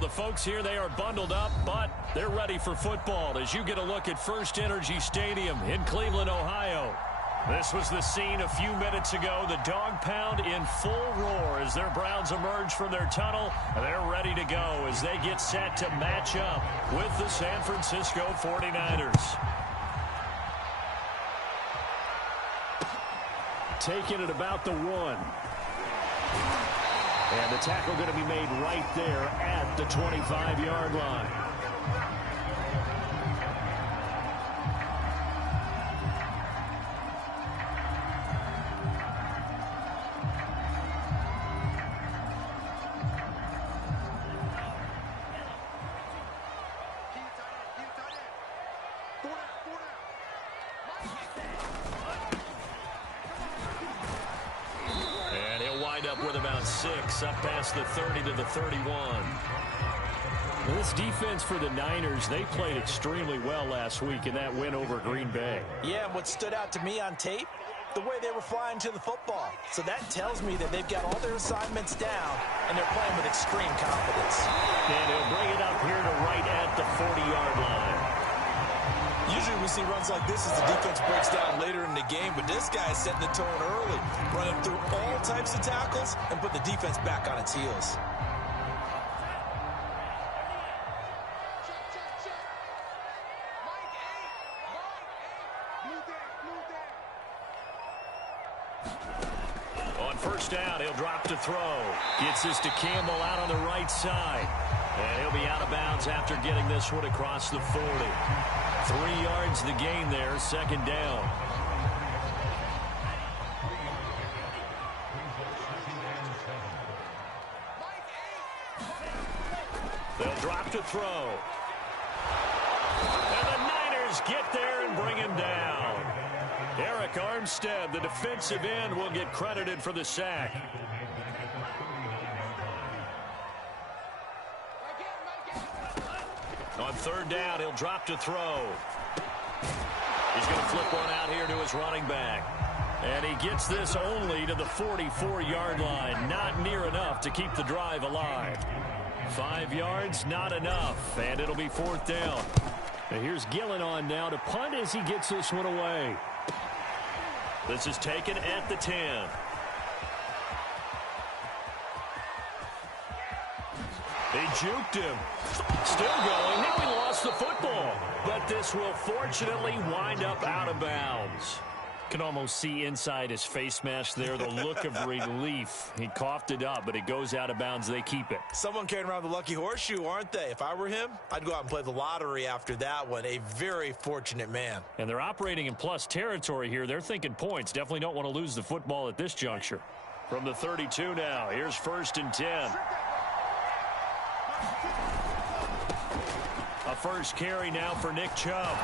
The folks here, they are bundled up, but they're ready for football as you get a look at First Energy Stadium in Cleveland, Ohio. This was the scene a few minutes ago. The dog pound in full roar as their Browns emerge from their tunnel. They're ready to go as they get set to match up with the San Francisco 49ers. Taking it about the 1. And the tackle going to be made right there at the 25-yard line. Up past the 30 to the 31. Well, this defense for the Niners, they played extremely well last week in that win over Green Bay. Yeah, and what stood out to me on tape, the way they were flying to the football. So that tells me that they've got all their assignments down, and they're playing with extreme confidence. And he'll bring it up here to right at the 40-yard line. Usually we see runs like this as the defense breaks down later in the game, but this guy is setting the tone early, running through all types of tackles and put the defense back on its heels. On first down, he'll drop to throw. Gets this to Campbell out on the right side. And he'll be out of bounds after getting this one across the 40. 3 yards the gain there, second down. They'll drop to throw. And the Niners get there and bring him down. Eric Armstead, the defensive end, will get credited for the sack. On third down, he'll drop to throw. He's going to flip one out here to his running back. And he gets this only to the 44-yard line. Not near enough to keep the drive alive. 5 yards, not enough. And it'll be fourth down. And here's Gillen on now to punt as he gets this one away. This is taken at the 10. They juked him. Still going. He lost the football. But this will fortunately wind up out of bounds. Can almost see inside his face mask there the look of relief. He coughed it up, but it goes out of bounds. They keep it. Someone carrying around the lucky horseshoe, aren't they? If I were him, I'd go out and play the lottery after that one. A very fortunate man. And they're operating in plus territory here. They're thinking points. Definitely don't want to lose the football at this juncture. From the 32 now, here's first and 10. A first carry now for Nick Chubb.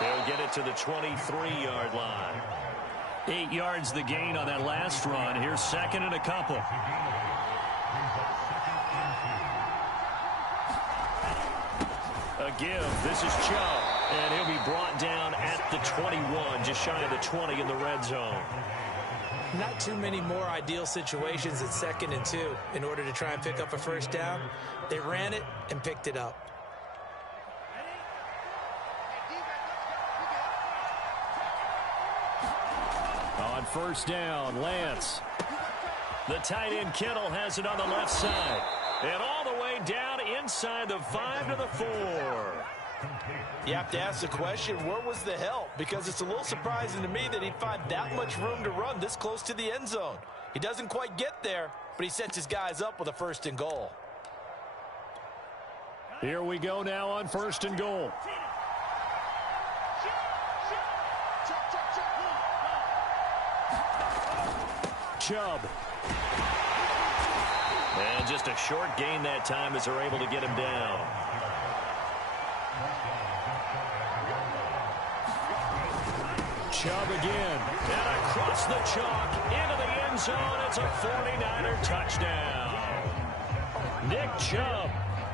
They'll get it to the 23-yard line. 8 yards the gain on that last run. Here's second and a couple. A give. This is Chubb. And he'll be brought down at the 21, just shy of the 20 in the red zone. Not too many more ideal situations at 2nd and 2 in order to try and pick up a first down. They ran it and picked it up. On first down, Lance. The tight end Kittle has it on the left side. And all the way down inside the 5 to the 4. You have to ask the question, where was the help? Because it's a little surprising to me that he'd find that much room to run this close to the end zone. He doesn't quite get there, but he sets his guys up with a first and goal. Here we go now on first and goal. Chubb. And just a short gain that time as they're able to get him down. Chubb again. And across the chalk into the end zone. It's a 49er touchdown. Nick Chubb.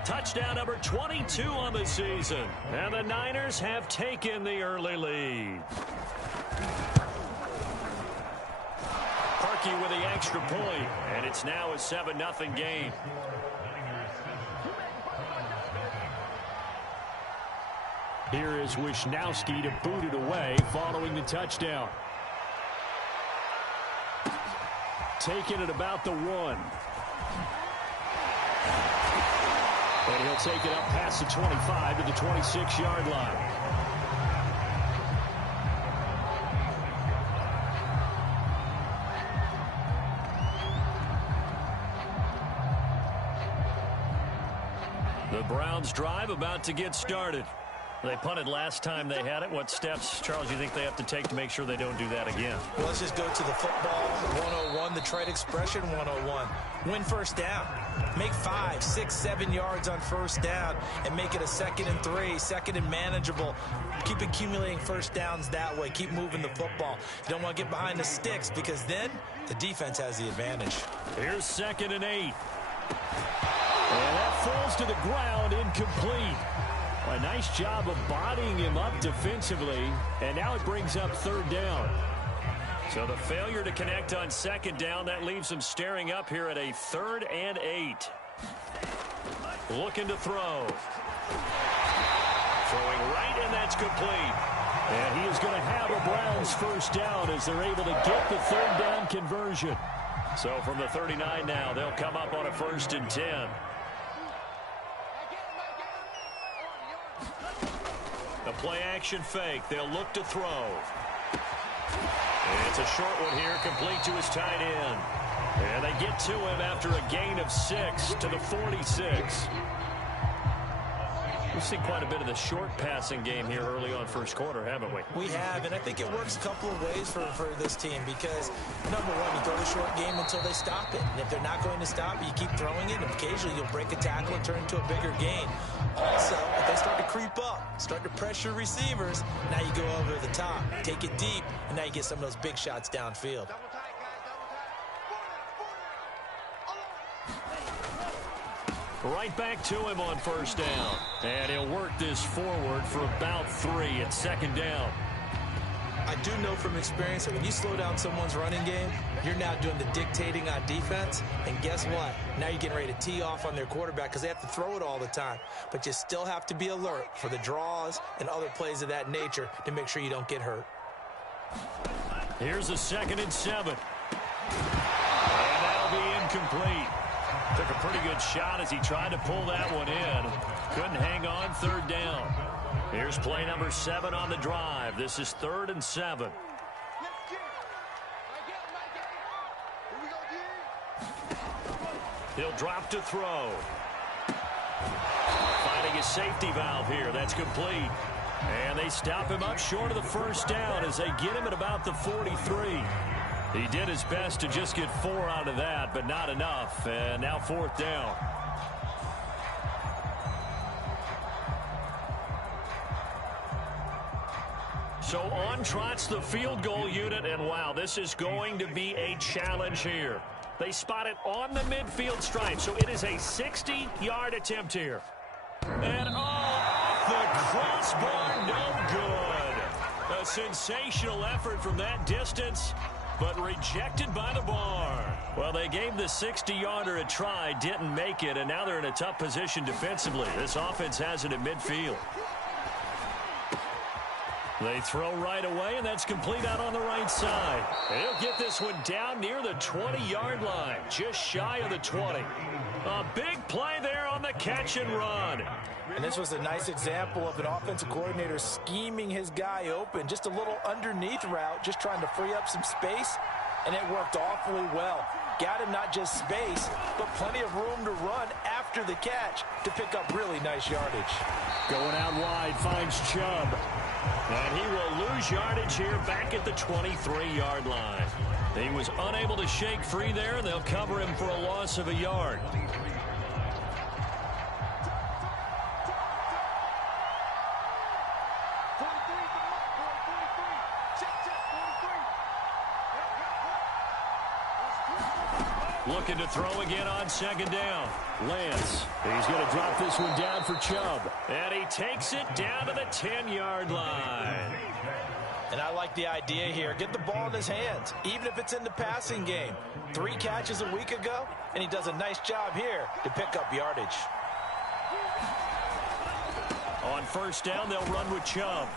Touchdown number 22 on the season. And the Niners have taken the early lead. Parkey with the extra point. And it's now a 7-0 game. Here is Wisnowski to boot it away following the touchdown. Taking it about the 1. And he'll take it up past the 25 to the 26-yard line. The Browns drive about to get started. They punted last time they had it. What steps, Charles, you think they have to take to make sure they don't do that again? Well, let's just go to the football 101, the trade expression 101. Win first down. Make 5, 6, 7 yards on first down and make it a 2nd and 3, 2nd and manageable. Keep accumulating first downs that way. Keep moving the football. You don't want to get behind the sticks because then the defense has the advantage. Here's 2nd and 8. And that falls to the ground, incomplete. A nice job of bodying him up defensively, and now it brings up 3rd down. So the failure to connect on 2nd down, that leaves him staring up here at a 3rd and 8. Looking to throw. Throwing right, and that's complete. And he is going to have a Browns first down as they're able to get the 3rd down conversion. So from the 39 now, they'll come up on a 1st and 10. The play-action fake. They'll look to throw. And it's a short one here, complete to his tight end. And they get to him after a gain of 6 to the 46. We've seen quite a bit of the short passing game here early on first quarter, haven't we? We have, and I think it works a couple of ways for this team because, number one, you throw the short game until they stop it. And if they're not going to stop it, you keep throwing it, and occasionally you'll break a tackle and turn into a bigger gain. Also, if they start to creep up, start to pressure receivers, now you go over the top, take it deep, and now you get some of those big shots downfield. Right back to him on first down. And he'll work this forward for about 3 at 2nd down. I do know from experience that when you slow down someone's running game, you're now doing the dictating on defense. And guess what? Now you're getting ready to tee off on their quarterback because they have to throw it all the time. But you still have to be alert for the draws and other plays of that nature to make sure you don't get hurt. Here's a 2nd and 7. And that'll be incomplete. Took a pretty good shot as he tried to pull that one in. Couldn't hang on 3rd down. Here's play number 7 on the drive. This is 3rd and 7. He'll drop to throw. Finding his safety valve here. That's complete. And they stop him up short of the first down as they get him at about the 43. He did his best to just get 4 out of that, but not enough. And now 4th down. So on trots the field goal unit, and wow, this is going to be a challenge here. They spot it on the midfield stripe, so it is a 60-yard attempt here. And off the crossbar, no good. A sensational effort from that distance, but rejected by the bar. Well, they gave the 60-yarder a try, didn't make it, and now they're in a tough position defensively. This offense has it at midfield. They throw right away, and that's complete out on the right side. They'll get this one down near the 20-yard line, just shy of the 20. A big play there on the catch and run. And this was a nice example of an offensive coordinator scheming his guy open. Just a little underneath route, just trying to free up some space, and it worked awfully well. Got him not just space, but plenty of room to run after the catch to pick up really nice yardage. Going out wide, finds Chubb. And he will lose yardage here back at the 23-yard line. He was unable to shake free there, and they'll cover him for a loss of a yard. Looking to throw again on 2nd down. Lance, he's going to drop this one down for Chubb. And he takes it down to the 10-yard line. And I like the idea here. Get the ball in his hands, even if it's in the passing game. 3 catches a week ago, and he does a nice job here to pick up yardage. On first down, they'll run with Chubb.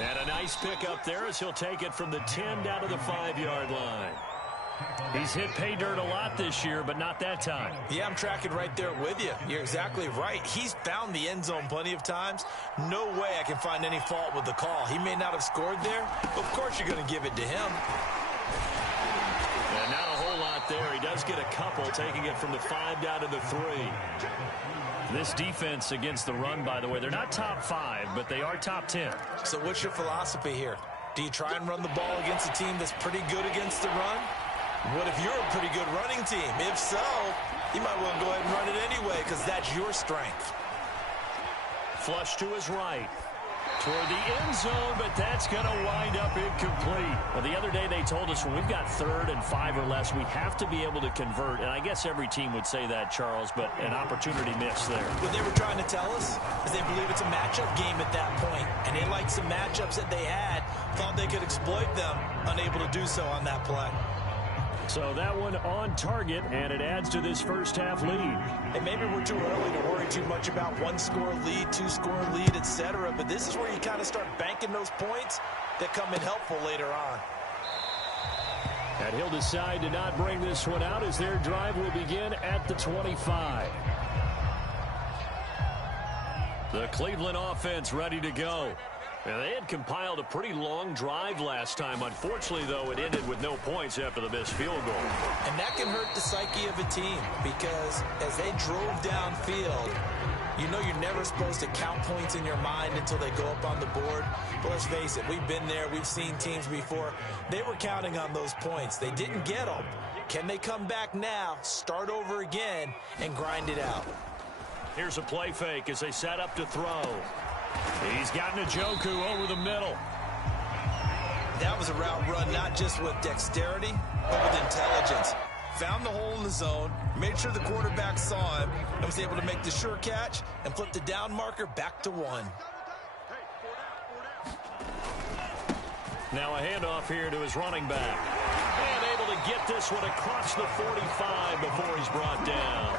And a nice pick up there as he'll take it from the 10 down to the 5-yard line. He's hit pay dirt a lot this year, but not that time. Yeah, I'm tracking right there with you. You're exactly right. He's found the end zone plenty of times. No way I can find any fault with the call. He may not have scored there, but of course you're going to give it to him. And not a whole lot there. He does get a couple, taking it from the 5 down to the 3. This defense against the run, by the way, they're not top 5, but they are top 10. So what's your philosophy here? Do you try and run the ball against a team that's pretty good against the run? What if you're a pretty good running team? If so, you might want to go ahead and run it anyway because that's your strength. Flush to his right. Toward the end zone, but that's going to wind up incomplete. Well, the other day they told us when we've got 3rd and 5 or less, we have to be able to convert. And I guess every team would say that, Charles, but an opportunity missed there. What they were trying to tell us is they believe it's a matchup game at that point. And they liked some matchups that they had, thought they could exploit them, unable to do so on that play. So that one on target, and it adds to this first half lead. And maybe we're too early to worry too much about 1-score lead, 2-score lead, etc. But this is where you kind of start banking those points that come in helpful later on. And he'll decide to not bring this one out as their drive will begin at the 25. The Cleveland offense ready to go. Now, they had compiled a pretty long drive last time. Unfortunately, though, it ended with no points after the missed field goal. And that can hurt the psyche of a team because as they drove downfield, you know you're never supposed to count points in your mind until they go up on the board. But let's face it, we've been there. We've seen teams before. They were counting on those points. They didn't get them. Can they come back now, start over again, and grind it out? Here's a play fake as they set up to throw. He's got Njoku over the middle. That was a route run not just with dexterity, but with intelligence. Found the hole in the zone, made sure the quarterback saw him, and was able to make the sure catch and flip the down marker back to 1. Now a handoff here to his running back. And able to get this one across the 45 before he's brought down.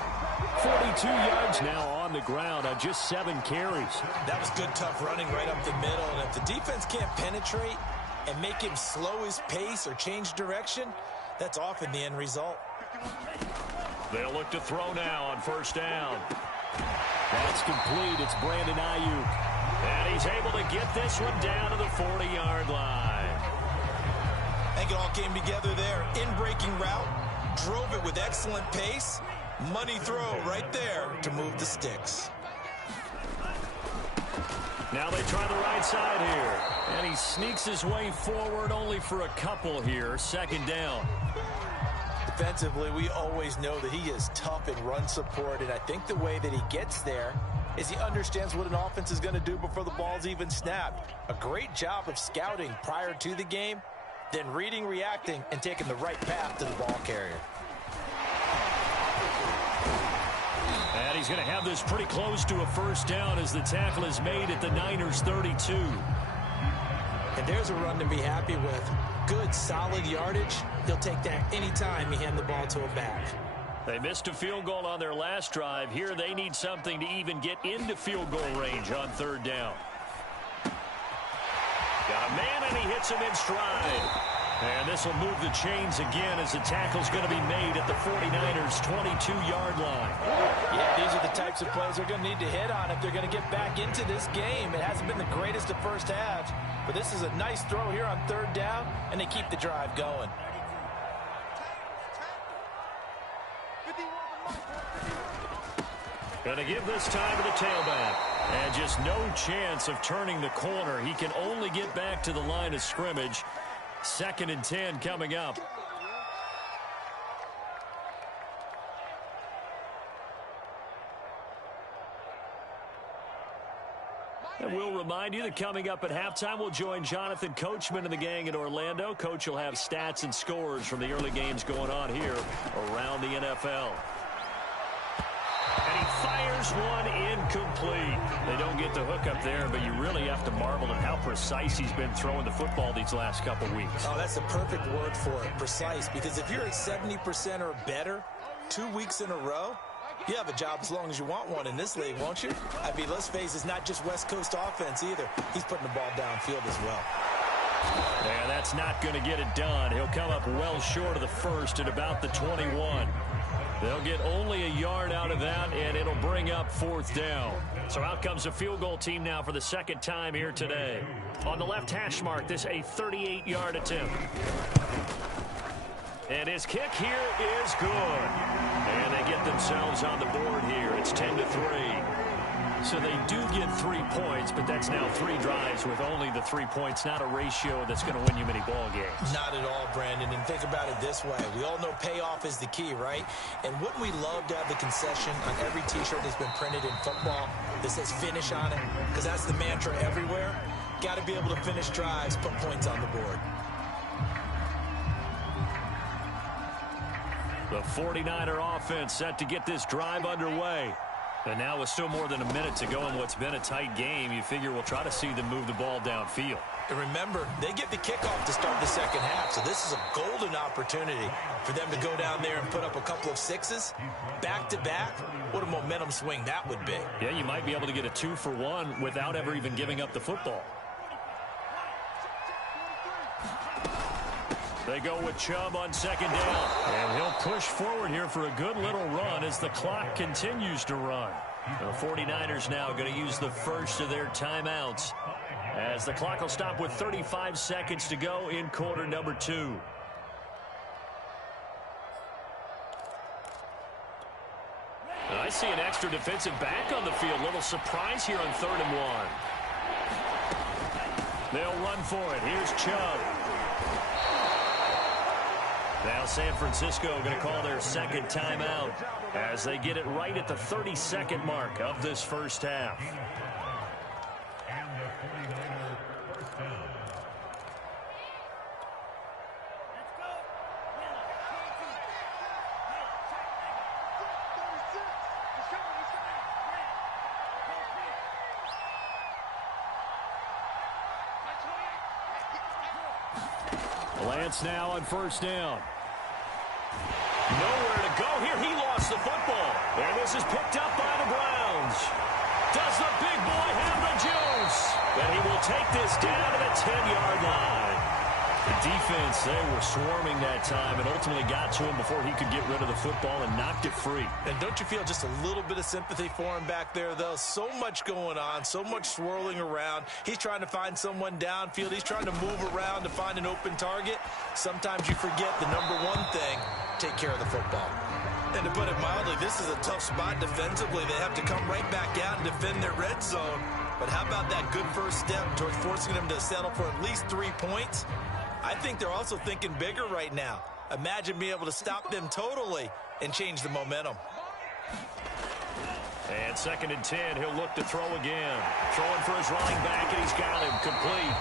42 yards now on the ground on just 7 carries. That was good, tough running right up the middle. And if the defense can't penetrate and make him slow his pace or change direction, that's often the end result. They'll look to throw now on first down. That's complete. It's Brandon Ayuk. And he's able to get this one down to the 40-yard line. I think it all came together there. In-breaking route, drove it with excellent pace. Money throw right there to move the sticks. Now they try the right side here. And he sneaks his way forward only for a couple here. 2nd down. Defensively, we always know that he is tough in run support. And I think the way that he gets there is he understands what an offense is going to do before the ball's even snapped. A great job of scouting prior to the game, then reading, reacting, and taking the right path to the ball carrier. And he's going to have this pretty close to a first down as the tackle is made at the Niners' 32. And there's a run to be happy with. Good, solid yardage. He'll take that anytime you hand the ball to a back. They missed a field goal on their last drive. Here they need something to even get into field goal range on 3rd down. Got a man, and he hits him in stride. And this will move the chains again as the tackle's going to be made at the 49ers' 22-yard line. Yeah, these are the types of plays they're going to need to hit on if they're going to get back into this game. It hasn't been the greatest of first halves, but this is a nice throw here on 3rd down, and they keep the drive going. Going to give this time to the tailback. And just no chance of turning the corner. He can only get back to the line of scrimmage. 2nd and 10 coming up. And we'll remind you that coming up at halftime, we'll join Jonathan Coachman and the gang in Orlando. Coach will have stats and scores from the early games going on here around the NFL. And he fires one incomplete. They don't get the hook up there, but you really have to marvel at how precise he's been throwing the football these last couple weeks. Oh, that's the perfect word for it, precise. Because if you're at 70% or better 2 weeks in a row, You have a job as long as you want one in this league, won't you? I mean, let's face it, it's not just West Coast offense either. He's putting the ball downfield as well. Yeah, that's not going to get it done. He'll come up well short of the first at about the 21. They'll get only a yard out of that, and it'll bring up 4th down. So out comes the field goal team now for the second time here today. On the left hash mark, this a 38-yard attempt. And his kick here is good. And they get themselves on the board here. It's 10-3. So they do get 3 points, but that's now 3 drives with only the 3 points, not a ratio that's going to win you many ball games. Not at all, Brandon. And think about it this way. We all know payoff is the key, right? And wouldn't we love to have the concession on every T-shirt that's been printed in football that says finish on it? Because that's the mantra everywhere. Got to be able to finish drives, put points on the board. The 49er offense set to get this drive underway. And now with still more than a minute to go in what's been a tight game, you figure we'll try to see them move the ball downfield. And remember, they get the kickoff to start the second half, so this is a golden opportunity for them to go down there and put up a couple of sixes back-to-back. What a momentum swing that would be. Yeah, you might be able to get a 2-for-1 without ever even giving up the football. They go with Chubb on second down. And he'll push forward here for a good little run as the clock continues to run. The 49ers now going to use the first of their timeouts as the clock will stop with 35 seconds to go in quarter number 2. I see an extra defensive back on the field. Little surprise here on 3rd and 1. They'll run for it. Here's Chubb. Now San Francisco going to call their second timeout as they get it right at the 32nd mark of this first half. Lance now on first down. Nowhere to go here. He lost the football. And this is picked up by the Browns. Does the big boy have the juice? And he will take this down to the 10-yard line. The defense, they were swarming that time and ultimately got to him before he could get rid of the football and knocked it free. And don't you feel just a little bit of sympathy for him back there, though? So much going on, so much swirling around. He's trying to find someone downfield. He's trying to move around to find an open target. Sometimes you forget the number one thing, take care of the football. And to put it mildly, this is a tough spot defensively. They have to come right back out and defend their red zone. But how about that good first step towards forcing them to settle for at least 3 points? I think they're also thinking bigger right now. Imagine being able to stop them totally and change the momentum. And 2nd and 10, he'll look to throw again. Throwing for his running back, and he's got him complete.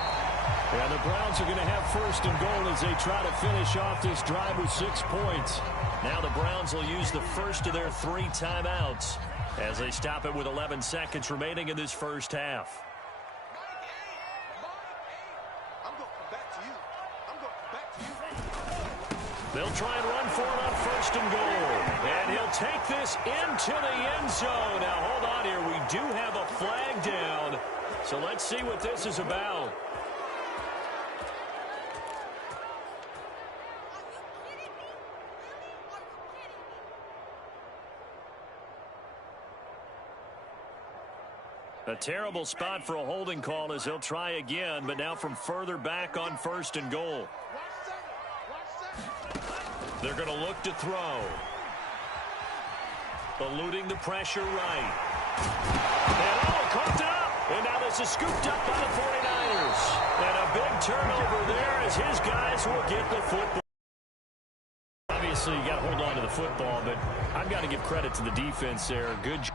And the Browns are going to have 1st and goal as they try to finish off this drive with 6 points. Now the Browns will use the first of their 3 timeouts as they stop it with 11 seconds remaining in this first half. They'll try and run for it on 1st and goal. And he'll take this into the end zone. Now, hold on here. We do have a flag down. So let's see what this is about. A terrible spot for a holding call as he'll try again, but now from further back on 1st and goal. They're going to look to throw. Eluding the pressure right. And caught up. And now this is scooped up by the 49ers. And a big turnover there as his guys will get the football. Obviously, you got to hold on to the football, but I've got to give credit to the defense there. Good job.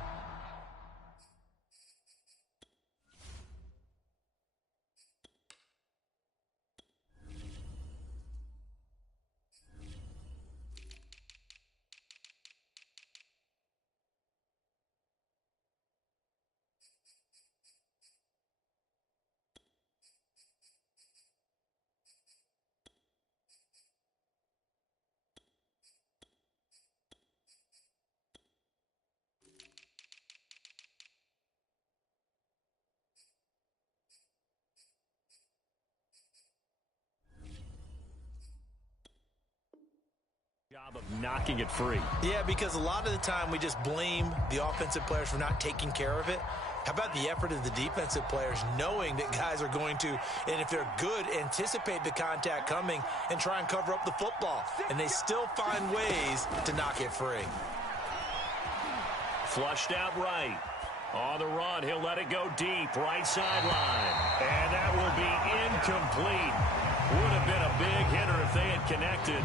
Of knocking it free. Yeah, because a lot of the time we just blame the offensive players for not taking care of it. How about the effort of the defensive players knowing that guys are going to, and if they're good, anticipate the contact coming and try and cover up the football. And they still find ways to knock it free. Flushed out right. On the run, he'll let it go deep, right sideline. And that will be incomplete. Would have been a big hitter if they had connected.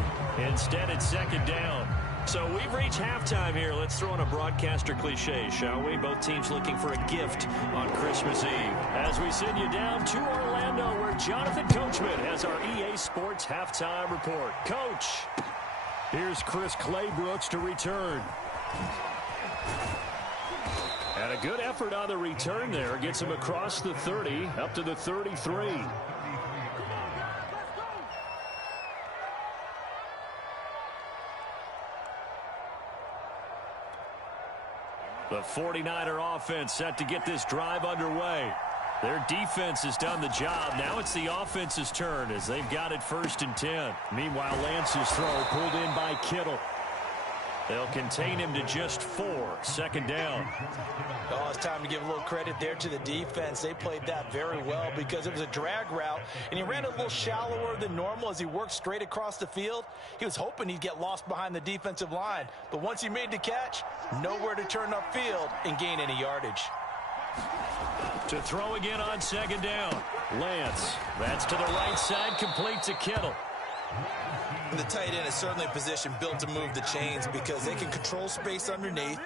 Instead, it's second down. So we've reached halftime here. Let's throw in a broadcaster cliche, shall we? Both teams looking for a gift on Christmas Eve. As we send you down to Orlando, where Jonathan Coachman has our EA Sports halftime report. Coach, here's Chris Claybrooks to return. And a good effort on the return there. Gets him across the 30, up to the 33. The 49er offense set to get this drive underway. Their defense has done the job. Now it's the offense's turn as they've got it 1st and 10. Meanwhile, Lance's throw pulled in by Kittle. They'll contain him to just 4. Second down. Oh, it's time to give a little credit there to the defense. They played that very well because it was a drag route, and he ran a little shallower than normal as he worked straight across the field. He was hoping he'd get lost behind the defensive line, but once he made the catch, nowhere to turn upfield and gain any yardage. To throw again on second down. Lance, that's to the right side, complete to Kittle. The tight end is certainly a position built to move the chains because they can control space underneath.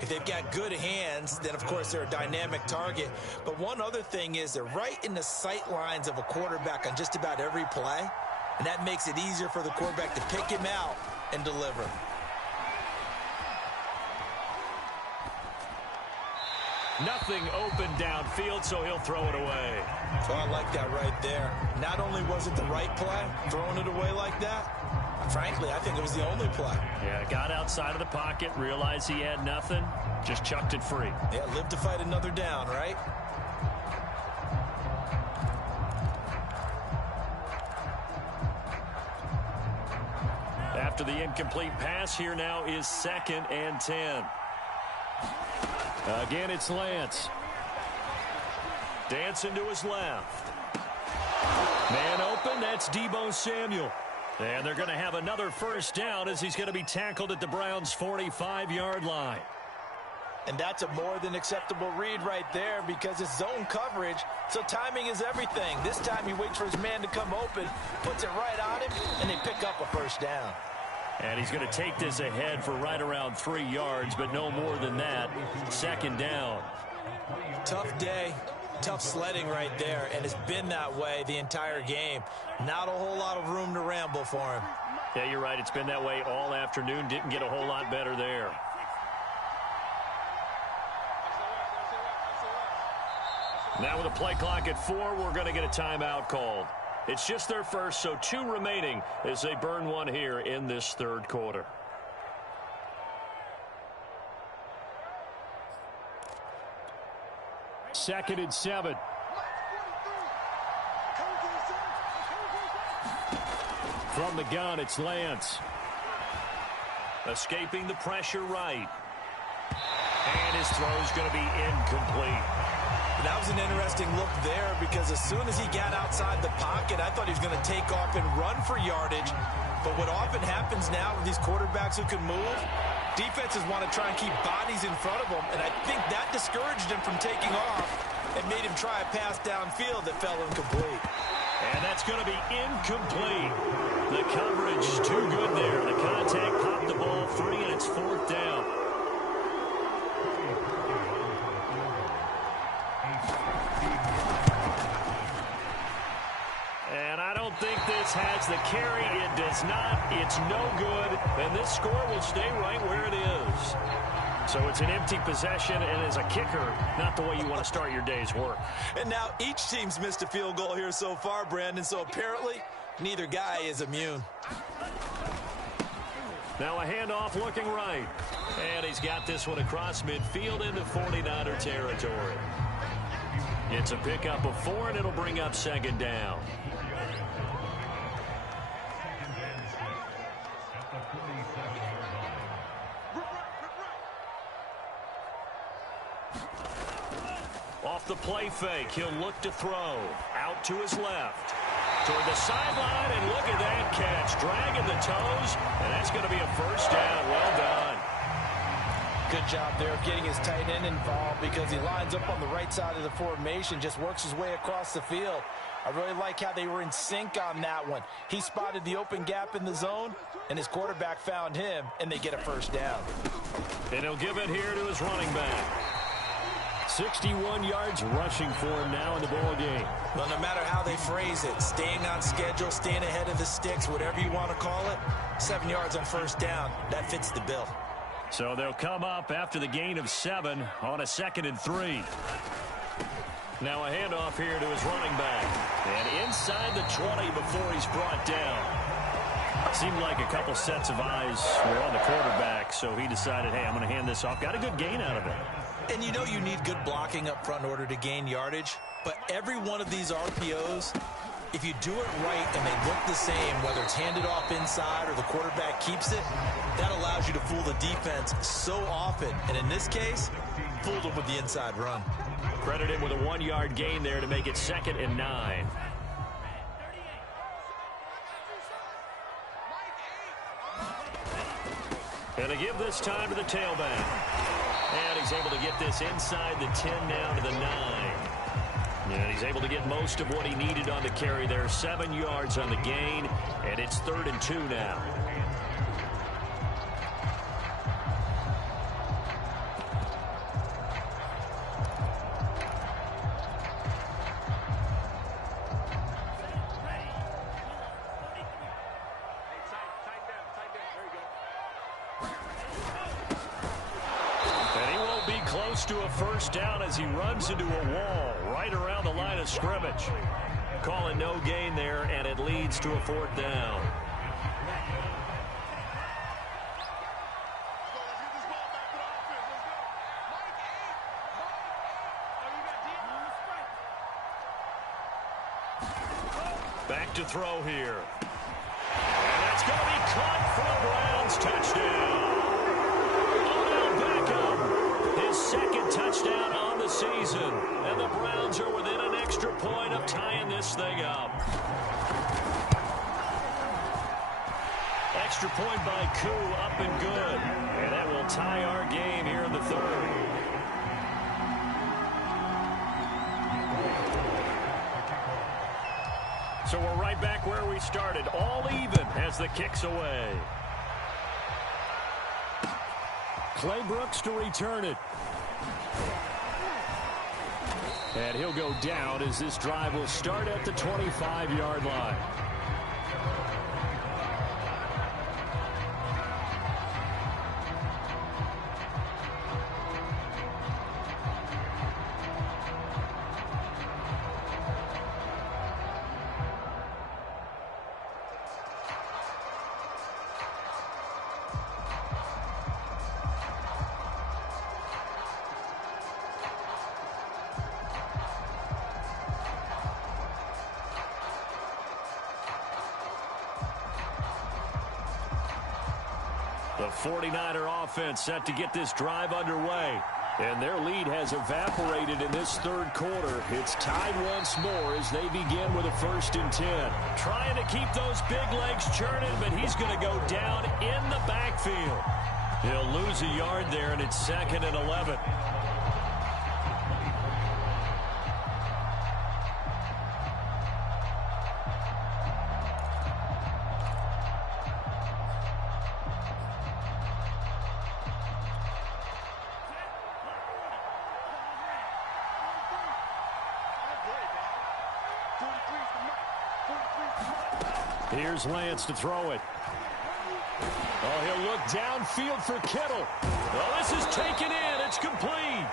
If they've got good hands, then, of course, they're a dynamic target. But one other thing is they're right in the sight lines of a quarterback on just about every play, and that makes it easier for the quarterback to pick him out and deliver. Nothing open downfield, so he'll throw it away. So I like that right there. Not only was it the right play, throwing it away like that, frankly, I think it was the only play. Yeah, got outside of the pocket, realized he had nothing, just chucked it free. Yeah, live to fight another down, right? After the incomplete pass, here now is 2nd and 10. Again, it's Lance. Dancing to his left. Man open, that's Deebo Samuel. And they're going to have another first down as he's going to be tackled at the Browns' 45-yard line. And that's a more than acceptable read right there because it's zone coverage, so timing is everything. This time he waits for his man to come open, puts it right on him, and they pick up a first down. And he's going to take this ahead for right around 3 yards, but no more than that. Second down. Tough day, tough sledding right there, and it's been that way the entire game. Not a whole lot of room to ramble for him. Yeah, you're right. It's been that way all afternoon. Didn't get a whole lot better there. Now with a play clock at 4, we're going to get a timeout called. It's just their first, so 2 remaining as they burn one here in this third quarter. Second and 7. From the gun, it's Lance. Escaping the pressure right. And his throw's going to be incomplete. That was an interesting look there because as soon as he got outside the pocket, I thought he was going to take off and run for yardage. But what often happens now with these quarterbacks who can move, defenses want to try and keep bodies in front of them, and I think that discouraged him from taking off and made him try a pass downfield that fell incomplete. And that's going to be incomplete. The coverage is too good there. The contact popped the ball free, and it's 4th down. And I don't think this has the carry. It does not. It's no good. And this score will stay right where it is. So it's an empty possession, and as a kicker, not the way you want to start your day's work. And now each team's missed a field goal here so far, Brandon, so apparently neither guy is immune. Now a handoff looking right. And he's got this one across midfield into 49er territory. It's a pickup of 4, and it'll bring up second down. Off the play fake, he'll look to throw. Out to his left. Toward the sideline, and look at that catch. Dragging the toes, and that's going to be a first down. Well done. Good job there of getting his tight end involved because he lines up on the right side of the formation, just works his way across the field. I really like how they were in sync on that one. He spotted the open gap in the zone, and his quarterback found him, and they get a first down. And he'll give it here to his running back. 61 yards rushing for him now in the ball game. Well, no matter how they phrase it, staying on schedule, staying ahead of the sticks, whatever you want to call it, 7 yards on first down, that fits the bill. So they'll come up after the gain of 7 on a 2nd and 3. Now a handoff here to his running back. And inside the 20 before he's brought down. Seemed like a couple sets of eyes were on the quarterback, so he decided, hey, I'm going to hand this off. Got a good gain out of it. And you know you need good blocking up front in order to gain yardage, but every one of these RPOs, if you do it right and they look the same, whether it's handed off inside or the quarterback keeps it, that allows you to fool the defense so often. And in this case, fooled them with the inside run. Credit him with a 1-yard gain there to make it 2nd and 9. And to give this time to the tailback. And he's able to get this inside the 10 now to the 9. And he's able to get most of what he needed on the carry there. 7 yards on the gain, and it's 3rd and 2 now. To a first down as he runs into a wall right around the line of scrimmage. Calling no gain there, and it leads to a 4th down. Back to throw here. And that's going to be caught for the Browns. Touchdown. His 2nd touchdown on the season. And the Browns are within an extra point of tying this thing up. Extra point by Koo, up and good. And that will tie our game here in the 3rd. So we're right back where we started. All even as the kick's away. Clay Brooks to return it. And he'll go down as this drive will start at the 25-yard line. The 49er offense set to get this drive underway. And their lead has evaporated in this 3rd quarter. It's tied once more as they begin with a 1st and 10. Trying to keep those big legs churning, but he's going to go down in the backfield. He'll lose a yard there, and it's 2nd and 11. Here's Lance to throw it. Oh, he'll look downfield for Kittle. Well, this is taken in. It's complete.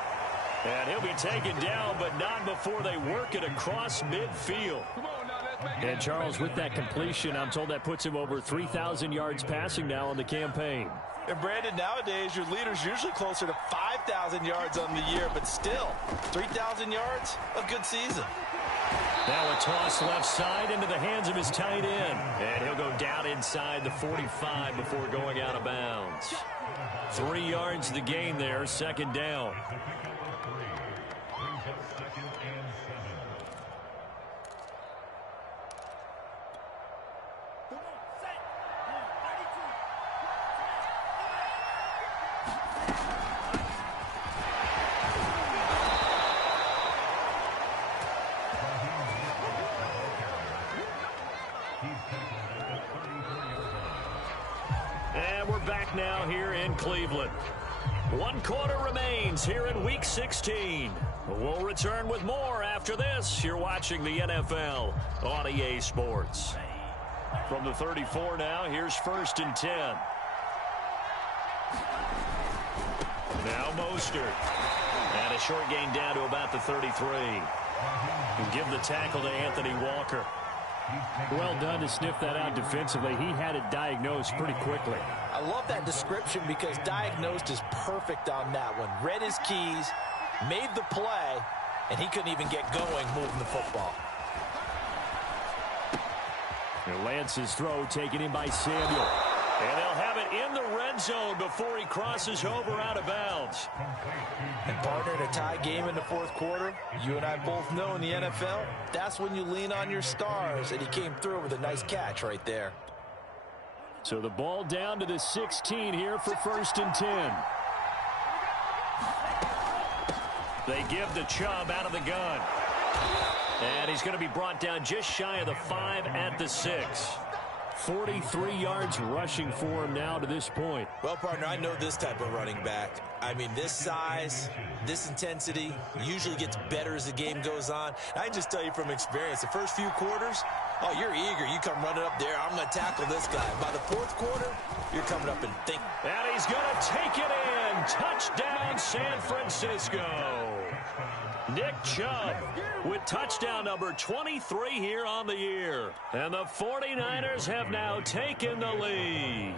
And he'll be taken down, but not before they work it across midfield. And, Charles, with that completion, I'm told that puts him over 3,000 yards passing now on the campaign. And, Brandon, nowadays your leader's usually closer to 5,000 yards on the year, but still, 3,000 yards, a good season. Now a toss left side into the hands of his tight end. And he'll go down inside the 45 before going out of bounds. 3 yards the gain there, second down. And we're back now here in Cleveland. 1 quarter remains here in Week 16. We'll return with more after this. You're watching the NFL on EA Sports. From the 34 now, here's 1st and 10. Now Mostert. And a short gain down to about the 33. And give the tackle to Anthony Walker. Well done to sniff that out defensively. He had it diagnosed pretty quickly. I love that description because diagnosed is perfect on that one. Read his keys, made the play, and he couldn't even get going moving the football. And Lance's throw taken in by Samuel. And they'll have it in the red zone before he crosses over out of bounds. And partner, in a tie game in the 4th quarter, you and I both know in the NFL, that's when you lean on your stars, and he came through with a nice catch right there. So the ball down to the 16 here for 1st and 10. They give to Chubb out of the gun. And he's going to be brought down just shy of the 5 at the 6. 43 yards rushing for him now to this point. Well, partner, I know this type of running back. I mean, this size, this intensity usually gets better as the game goes on. I can just tell you from experience, the first few quarters, oh, you're eager. You come running up there. I'm going to tackle this guy. By the 4th quarter, you're coming up and think. And he's going to take it in. Touchdown, San Francisco. Nick Chubb with touchdown number 23 here on the year. And the 49ers have now taken the lead.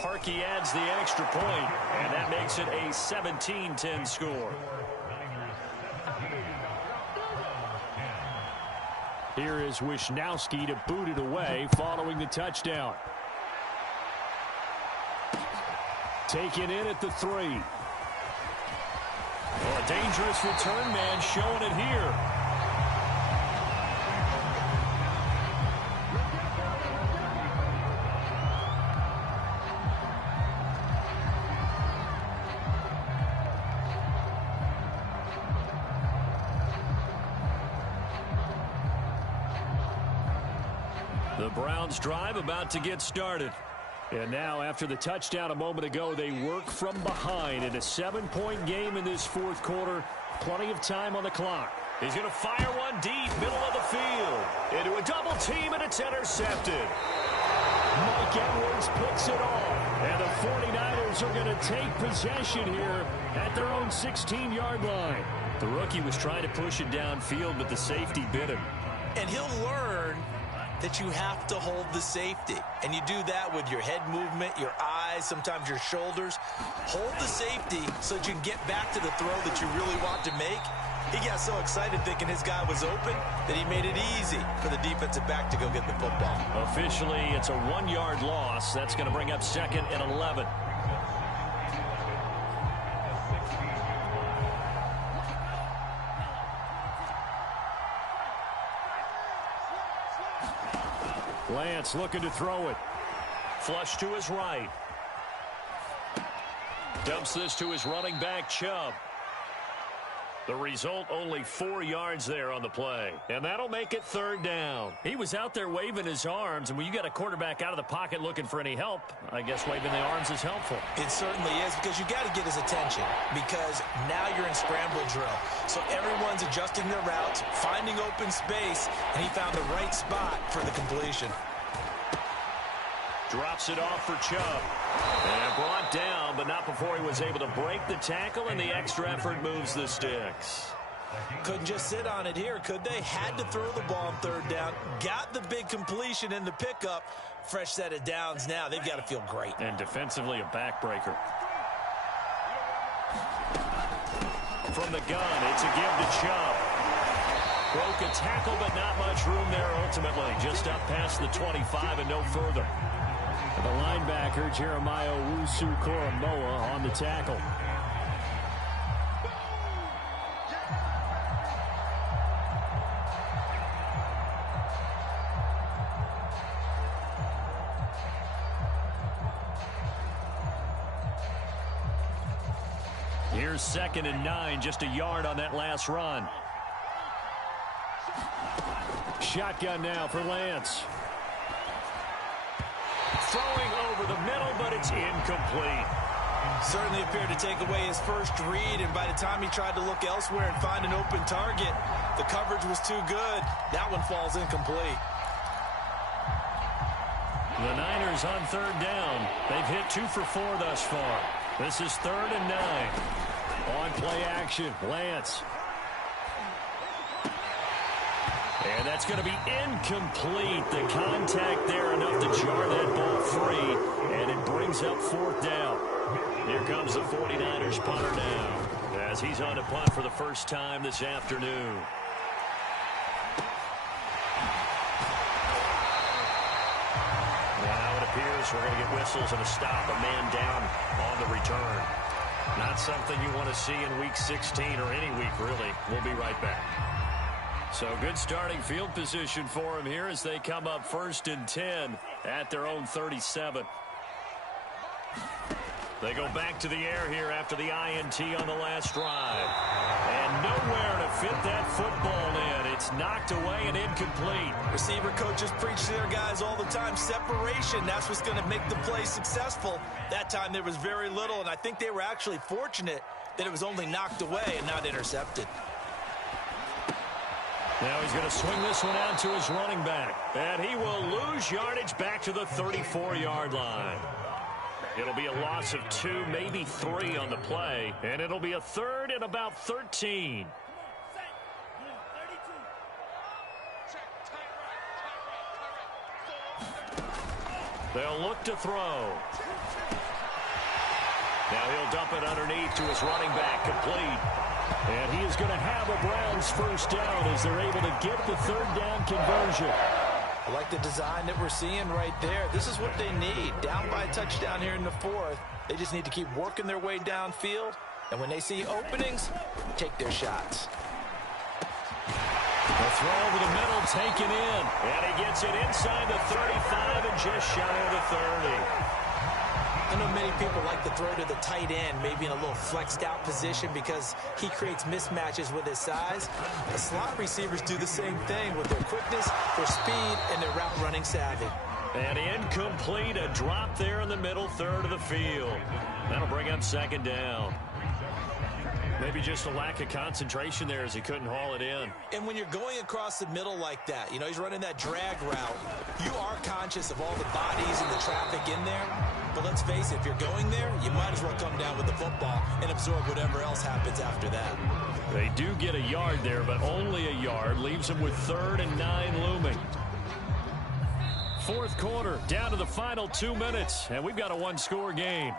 Parkey adds the extra point, and that makes it a 17-10 score. Here is Wisnowski to boot it away following the touchdown. Taken in at the 3. Oh, a dangerous return man showing it here. The Browns drive about to get started. And now, after the touchdown a moment ago, they work from behind in a 7-point game in this 4th quarter. Plenty of time on the clock. He's going to fire one deep, middle of the field. Into a double team, and it's intercepted. Mike Edwards picks it off. And the 49ers are going to take possession here at their own 16-yard line. The rookie was trying to push it downfield, but the safety bit him. And he'll learn that you have to hold the safety. And you do that with your head movement, your eyes, sometimes your shoulders. Hold the safety so that you can get back to the throw that you really want to make. He got so excited thinking his guy was open that he made it easy for the defensive back to go get the football. Officially, it's a 1-yard loss. That's going to bring up 2nd and 11. Lance looking to throw it. Flush to his right. Dumps this to his running back, Chubb. The result, only 4 yards there on the play. And that'll make it 3rd down. He was out there waving his arms, and when you got a quarterback out of the pocket looking for any help, I guess waving the arms is helpful. It certainly is, because you got to get his attention, because now you're in scramble drill. So everyone's adjusting their routes, finding open space, and he found the right spot for the completion. Drops it off for Chubb. And brought down, but not before he was able to break the tackle, and the extra effort moves the sticks. Couldn't just sit on it here, could they? Had to throw the ball on 3rd down. Got the big completion in the pickup. Fresh set of downs now. They've got to feel great. And defensively, a backbreaker. from the gun. It's a give to Chubb. Broke a tackle, but not much room there ultimately. Just up past the 25 and no further. The linebacker, Jeremiah Owusu-Koramoah, on the tackle. Here's 2nd and 9, just a yard on that last run. Shotgun now for Lance. Throwing over the middle, but it's incomplete. Certainly appeared to take away his first read, and by the time he tried to look elsewhere and find an open target, the coverage was too good. That one falls incomplete. The Niners on 3rd down. They've hit 2 for 4 thus far. This is 3rd and 9. On play action, Lance. And that's going to be incomplete. The contact there enough to jar that ball free, and it brings up 4th down. Here comes the 49ers punter now, as he's on to punt for the first time this afternoon. Now it appears we're going to get whistles and a stop, a man down on the return. Not something you want to see in Week 16 or any week, really. We'll be right back. So good starting field position for him here as they come up 1st and 10 at their own 37. They go back to the air here after the INT on the last drive. And nowhere to fit that football in. It's knocked away and incomplete. Receiver coaches preach to their guys all the time. Separation, that's what's going to make the play successful. That time there was very little, and I think they were actually fortunate that it was only knocked away and not intercepted. Now he's going to swing this one out to his running back. And he will lose yardage back to the 34-yard line. It'll be a loss of 2, maybe 3 on the play. And it'll be a 3rd and about 13. They'll look to throw. Now he'll dump it underneath to his running back, complete. And he is going to have a Browns first down as they're able to get the 3rd down conversion. I like the design that we're seeing right there. This is what they need. Down by a touchdown here in the 4th. They just need to keep working their way downfield. And when they see openings, take their shots. The throw over the middle taken in. And he gets it inside the 35 and just shy of the 30. I know many people like to throw to the tight end, maybe in a little flexed out position because he creates mismatches with his size. The slot receivers do the same thing with their quickness, their speed, and their route running savvy. And incomplete, a drop there in the middle 3rd of the field. That'll bring up 2nd down. Maybe just a lack of concentration there as he couldn't haul it in. And when you're going across the middle like that, you know, he's running that drag route, you are conscious of all the bodies and the traffic in there. But let's face it, if you're going there, you might as well come down with the football and absorb whatever else happens after that. They do get a yard there, but only a yard. Leaves them with 3rd and 9 looming. 4th quarter, down to the final 2 minutes, and we've got a 1-score game.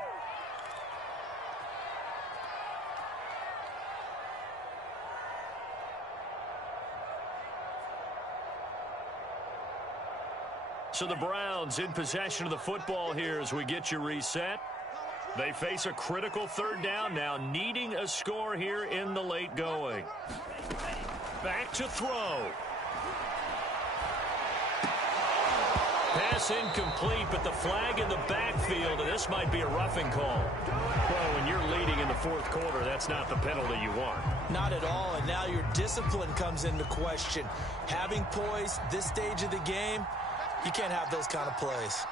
So the Browns in possession of the football here as we get you reset. They face a critical 3rd down now, needing a score here in the late going. Back to throw. Pass incomplete, but the flag in the backfield, and this might be a roughing call. Well, when you're leading in the 4th quarter, that's not the penalty you want. Not at all, and now your discipline comes into question. Having poise this stage of the game, you can't have those kind of plays.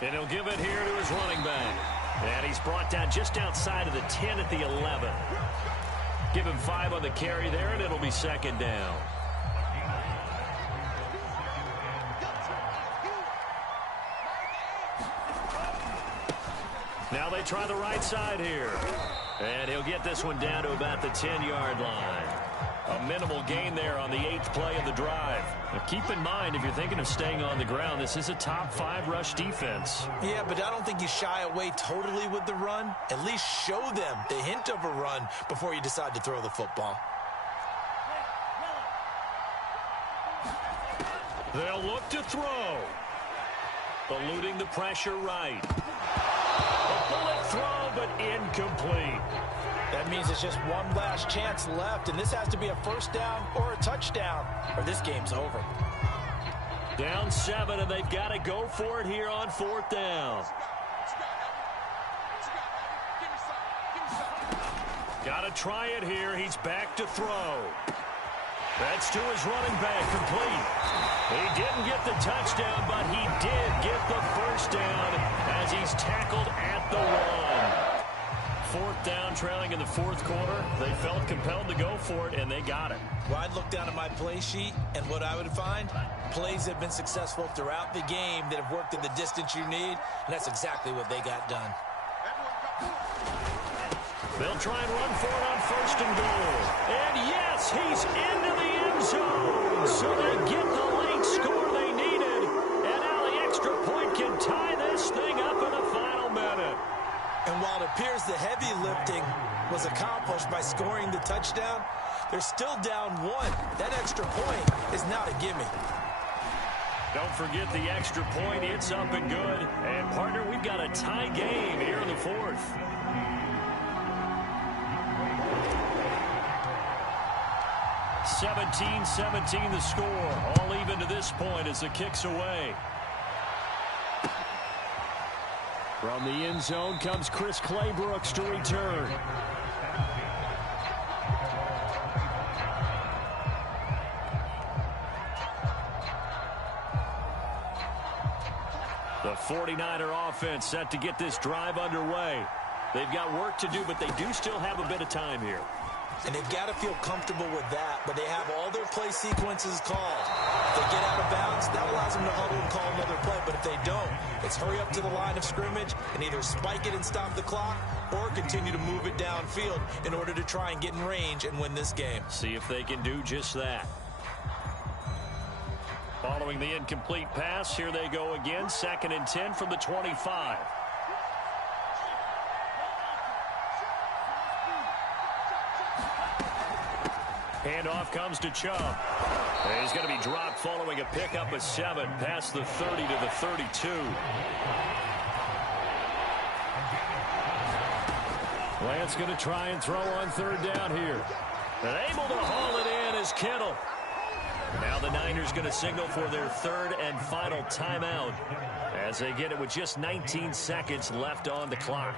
And he'll give it here to his running back. And he's brought down just outside of the 10 at the 11. Give him 5 on the carry there, and it'll be 2nd down. Now they try the right side here. And he'll get this one down to about the 10-yard line. A minimal gain there on the 8th play of the drive. Now keep in mind, if you're thinking of staying on the ground, this is a top 5 rush defense. Yeah, but I don't think you shy away totally with the run. At least show them the hint of a run before you decide to throw the football. They'll look to throw. Eluding the pressure right. A bullet throw, but incomplete. That means it's just one last chance left, and this has to be a first down or a touchdown, or this game's over. Down 7, and they've got to go for it here on 4th down. Got to try it here. He's back to throw. That's to his running back, complete. He didn't get the touchdown, but he did get the first down as he's tackled at the 1. 4th down, trailing in the 4th quarter. They felt compelled to go for it, and they got it. Well, I'd look down at my play sheet, and what I would find, plays have been successful throughout the game that have worked in the distance you need, and that's exactly what they got done. They'll try and run for it on 1st and goal. And yes, he's into the end zone. So they get the late score they needed. And now the extra point can tie this thing up in the final minute. And while it appears the heavy lifting was accomplished by scoring the touchdown, they're still down 1. That extra point is not a gimme. Don't forget the extra point. It's up and good. And, partner, we've got a tie game here in the 4th. (17-17) the score. All even to this point as the kick's away. From the end zone comes Chris Claybrooks to return. The 49er offense set to get this drive underway. They've got work to do, but they do still have a bit of time here. And they've got to feel comfortable with that, but they have all their play sequences called. If they get out of bounds, that allows them to huddle and call another play. But if they don't, it's hurry up to the line of scrimmage and either spike it and stop the clock or continue to move it downfield in order to try and get in range and win this game. See if they can do just that. Following the incomplete pass, here they go again. 2nd and 10 from the 25. Handoff comes to Chubb. And he's going to be dropped following a pickup of 7 past the 30 to the 32. Lance going to try and throw on 3rd down here. And able to haul it in is Kittle. Now the Niners going to signal for their 3rd and final timeout as they get it with just 19 seconds left on the clock.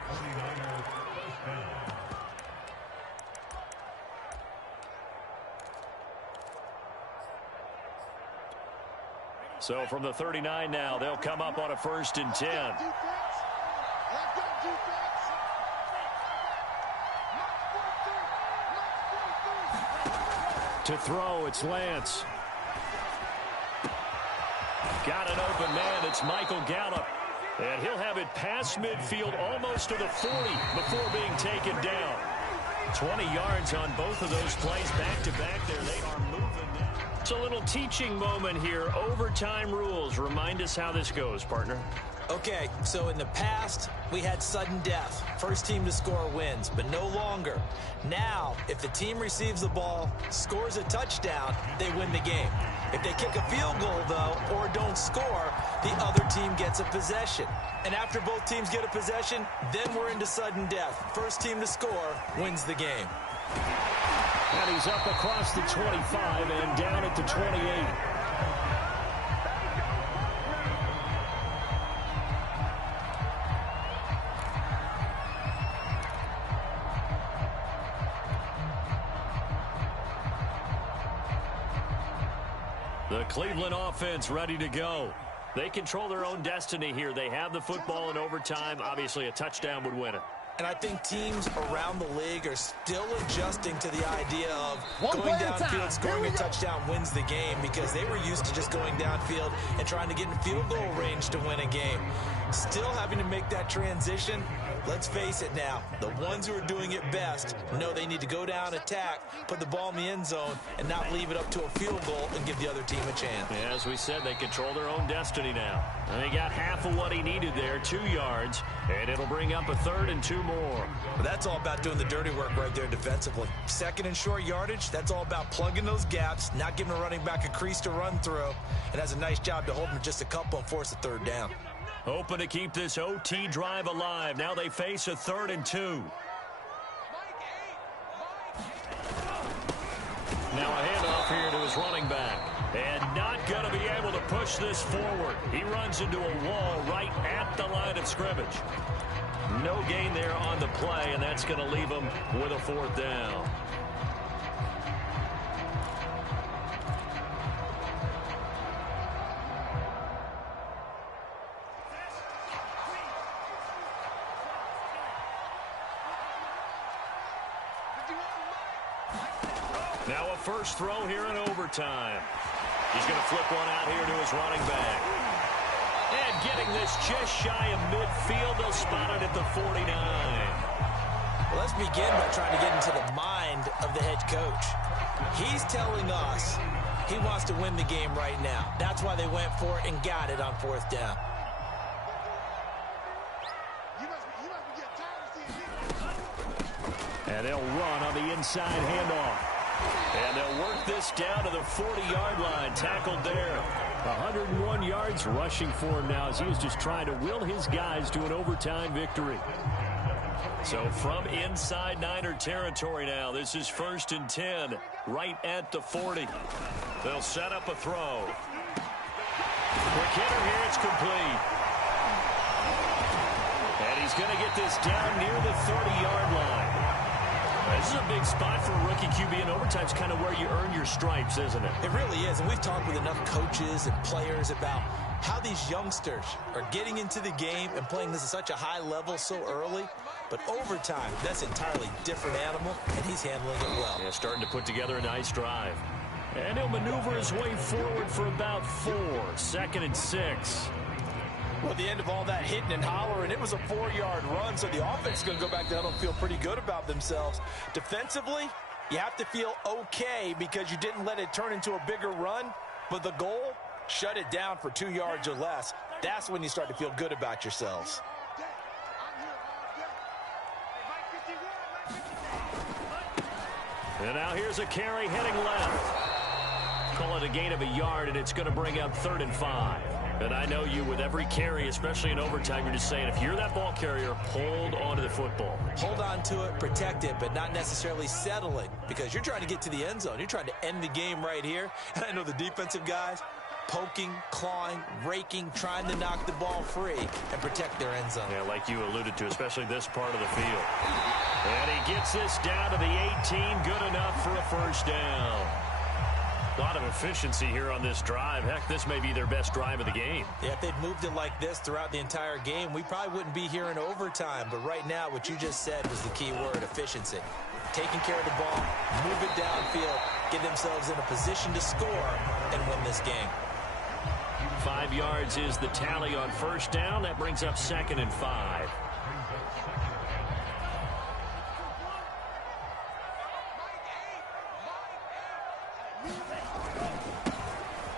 So from the 39 now, they'll come up on a 1st and 10. To throw, it's Lance. Got an open man. It's Michael Gallup. And he'll have it past midfield almost to the 40 before being taken down. 20 yards on both of those plays back-to-back there. They are moving now. It's a little teaching moment here. Overtime rules. Remind us how this goes, partner. Okay, so in the past, we had sudden death. First team to score wins, but no longer. Now, if the team receives the ball, scores a touchdown, they win the game. If they kick a field goal, though, or don't score, the other team gets a possession. And after both teams get a possession, then we're into sudden death. First team to score wins the game. And he's up across the 25 and down at the 28. The Cleveland offense ready to go. They control their own destiny here. They have the football in overtime. Obviously, a touchdown would win it. And I think teams around the league are still adjusting to the idea of going downfield, scoring a touchdown wins the game, because they were used to just going downfield and trying to get in field goal range to win a game. Still having to make that transition. Let's face it now, the ones who are doing it best know they need to go down, attack, put the ball in the end zone, and not leave it up to a field goal and give the other team a chance. Yeah, as we said, they control their own destiny now. And they got half of what he needed there, 2 yards, and it'll bring up a 3rd and 2 more. But that's all about doing the dirty work right there defensively. 2nd and short yardage, that's all about plugging those gaps, not giving a running back a crease to run through, and has a nice job to hold him just a couple and force a 3rd down. Hoping to keep this OT drive alive. Now they face a 3rd and 2. Now a handoff here to his running back. And not going to be able to push this forward. He runs into a wall right at the line of scrimmage. No gain there on the play, and that's going to leave him with a 4th down. Now a first throw here in overtime. He's going to flip one out here to his running back. And getting this just shy of midfield. They'll spot it at the 49. Well, let's begin by trying to get into the mind of the head coach. He's telling us he wants to win the game right now. That's why they went for it and got it on 4th down. And they'll run on the inside handoff. And they'll work this down to the 40-yard line. Tackled there. 101 yards rushing for him now as he was just trying to will his guys to an overtime victory. So from inside Niner territory now, this is 1st and 10, right at the 40. They'll set up a throw. Quick hitter here, it's complete. And he's going to get this down near the 30-yard line. This is a big spot for a rookie QB, and overtime's kind of where you earn your stripes, isn't it? It really is, and we've talked with enough coaches and players about how these youngsters are getting into the game and playing this at such a high level so early. But overtime, that's an entirely different animal, and he's handling it well. Yeah, starting to put together a nice drive. And he'll maneuver his way forward for about 4. 2nd and 6. Well, at the end of all that hitting and hollering, it was a 4-yard run, so the offense is going to go back down and feel pretty good about themselves. Defensively, you have to feel okay because you didn't let it turn into a bigger run, but the goal, shut it down for 2 yards or less. That's when you start to feel good about yourselves. And now here's a carry heading left. Call it a gain of a yard, and it's going to bring up 3rd and 5. And I know you, with every carry, especially in overtime, you're just saying, if you're that ball carrier, hold on to the football. Hold on to it, protect it, but not necessarily settling, because you're trying to get to the end zone. You're trying to end the game right here. And I know the defensive guys, poking, clawing, raking, trying to knock the ball free and protect their end zone. Yeah, like you alluded to, especially this part of the field. And he gets this down to the 18, good enough for a 1st down. A lot of efficiency here on this drive. Heck, this may be their best drive of the game. Yeah, if they'd moved it like this throughout the entire game, we probably wouldn't be here in overtime. But right now, what you just said was the key word, efficiency. Taking care of the ball, move it downfield, get themselves in a position to score and win this game. 5 yards is the tally on 1st down. That brings up 2nd and 5.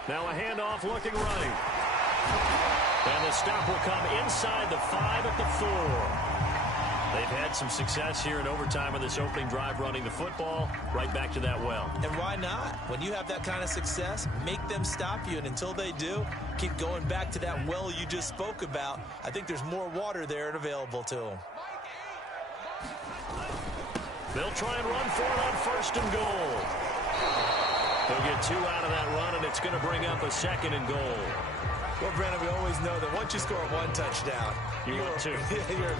Now a handoff looking right. And the stop will come inside the 5 at the 4. They've had some success here in overtime in this opening drive running the football. Right back to that well. And why not? When you have that kind of success, make them stop you. And until they do, keep going back to that well you just spoke about. I think there's more water there and available to them. They'll try and run for it on 1st and goal. They'll get 2 out of that run, and it's going to bring up a 2nd and goal. Well, Brandon, we always know that once you score 1 touchdown, you're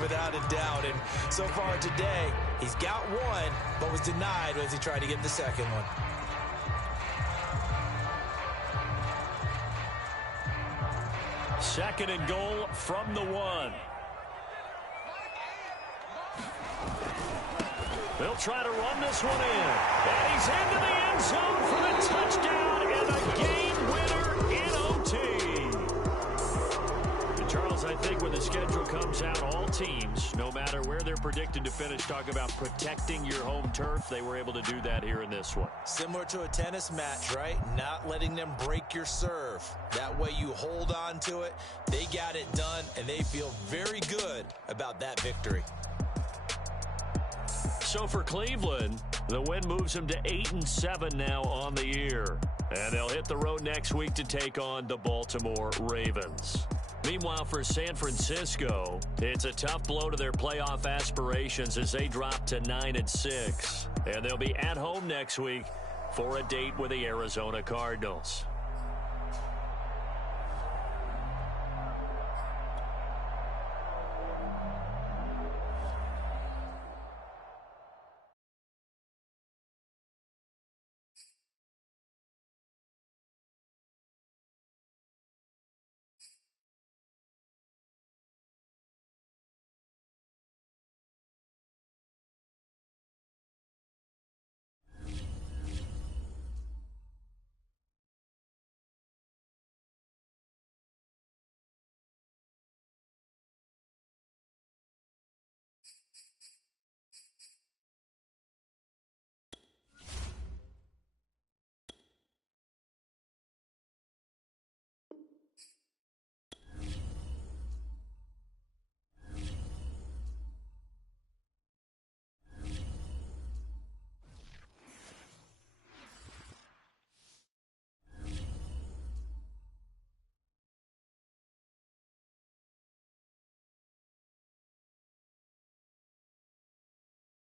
without a doubt. And so far today, he's got 1, but was denied as he tried to get the 2nd one. Second and goal from the 1. They'll try to run this one in. And he's into the end zone for the touchdown and a game winner in OT. And Charles, I think when the schedule comes out, all teams, no matter where they're predicted to finish, talk about protecting your home turf. They were able to do that here in this one. Similar to a tennis match, right? Not letting them break your serve. That way you hold on to it. They got it done, and they feel very good about that victory. So for Cleveland, the win moves them to 8-7 now on the year. And they'll hit the road next week to take on the Baltimore Ravens. Meanwhile, for San Francisco, it's a tough blow to their playoff aspirations as they drop to 9-6. And they'll be at home next week for a date with the Arizona Cardinals.